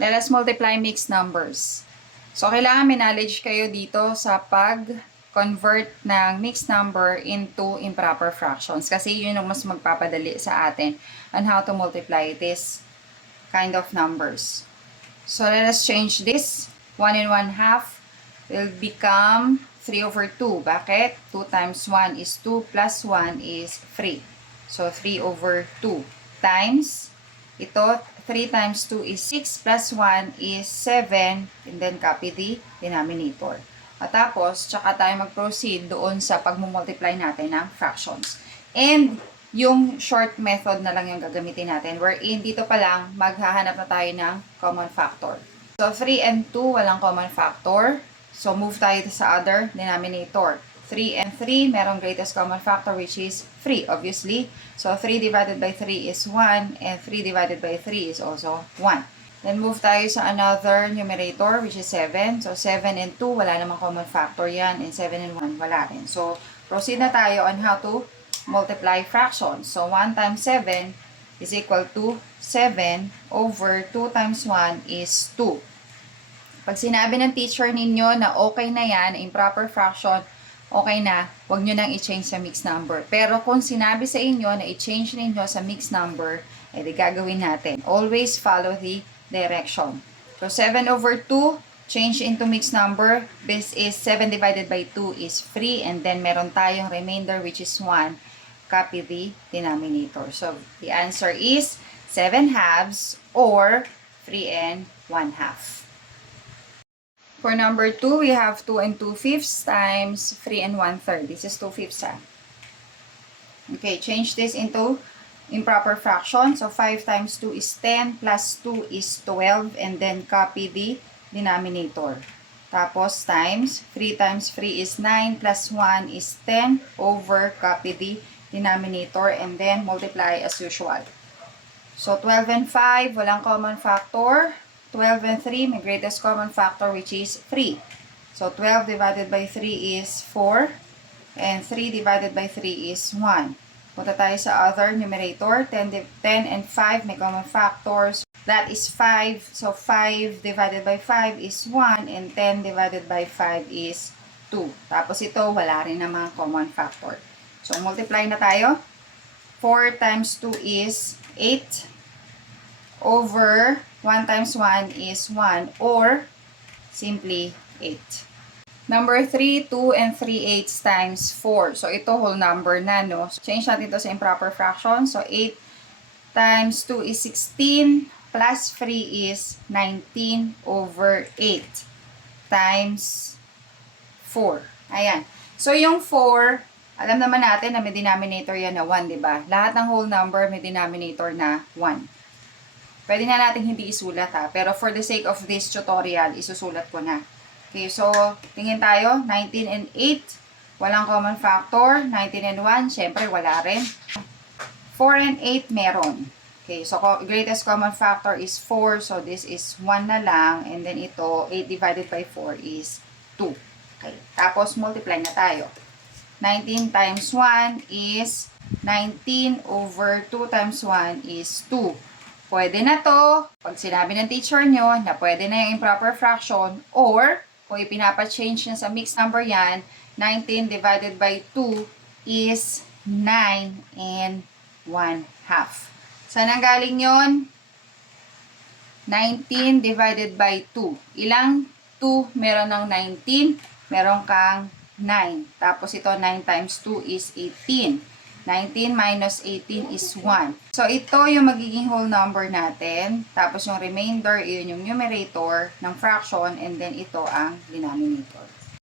Let us multiply mixed numbers. So, kailangan may knowledge kayo dito sa pag-convert ng mixed number into improper fractions. Kasi yun yung mas magpapadali sa atin on how to multiply this kind of numbers. So, let us change this. 1 and 1/2 will become 3 over 2. Bakit? 2 times 1 is 2 plus 1 is 3. So, 3 over 2 times, ito, 3 times 2 is 6 plus 1 is 7. And then, copy the denominator. At tapos, tsaka tayo mag-proceed doon sa pag-multiply natin ng fractions. And, yung short method na lang yung gagamitin natin. Wherein, dito pa lang, maghahanap na tayo ng common factor. So, 3 and 2, walang common factor. So, move tayo sa other denominator. 3 and 3, merong greatest common factor which is 3, obviously. So, 3 divided by 3 is 1, and 3 divided by 3 is also 1. Then, move tayo sa another numerator which is 7. So, 7 and 2, wala namang common factor yan, and 7 and 1, wala rin. So, proceed na tayo on how to multiply fractions. So, 1 times 7 is equal to 7 over 2 times 1 is 2. Pag sinabi ng teacher ninyo na okay na yan, improper fraction, okay na, huwag nyo nang i-change sa mixed number. Pero kung sinabi sa inyo na i-change ninyo sa mixed number, edi gagawin natin. Always follow the direction. So, 7 over 2, change into mixed number. This is 7 divided by 2 is 3. And then, meron tayong remainder which is 1. Copy the denominator. So, the answer is 7 halves or 3 and 1/2. For number 2, we have 2 and 2/5 times 3 and 1/3. This is 2/5. Okay, change this into improper fraction. So, 5 times 2 is 10, plus 2 is 12, and then copy the denominator. Tapos, times, 3 times 3 is 9, plus 1 is 10, over, copy the denominator, and then multiply as usual. So, 12 and 5, walang common factor. 12 and 3, may greatest common factor which is 3. So, 12 divided by 3 is 4. And 3 divided by 3 is 1. Punta tayo sa other numerator. 10 and 5 may common factors. That is 5. So, 5 divided by 5 is 1. And 10 divided by 5 is 2. Tapos ito, wala rin namang common factor. So, multiply na tayo. 4 times 2 is 8. Over 1 times 1 is 1, or simply 8. Number 3, 2 and 3/8 times 4. So, ito whole number na, no? So, change natin ito sa improper fraction. So, 8 times 2 is 16, plus 3 is 19 over 8 times 4. Ayan. So, yung 4, alam naman natin na may denominator yan na 1, di ba? Lahat ng whole number may denominator na 1. Pwede na natin hindi isulat ha. Pero for the sake of this tutorial, isusulat ko na. Okay, so tingin tayo. 19 and 8. Walang common factor. 19 and 1. Syempre, wala rin. 4 and 8 meron. Okay, so greatest common factor is 4. So this is 1 na lang. And then ito, 8 divided by 4 is 2. Okay, tapos multiply na tayo. 19 times 1 is 19 over 2 times 1 is 2. Pwede na to, pag sinabi ng teacher nyo na pwede na yung improper fraction, or kung ipinapa-change nyo sa mixed number yan, 19 divided by 2 is 9 and 1/2. Saan ang galing yon? 19 divided by 2. Ilang 2 meron ng 19? Meron kang 9. Tapos ito, 9 times 2 is 18. 19 minus 18 is 1. So, ito yung magiging whole number natin. Tapos, yung remainder, yun yung numerator ng fraction. And then, ito ang denominator.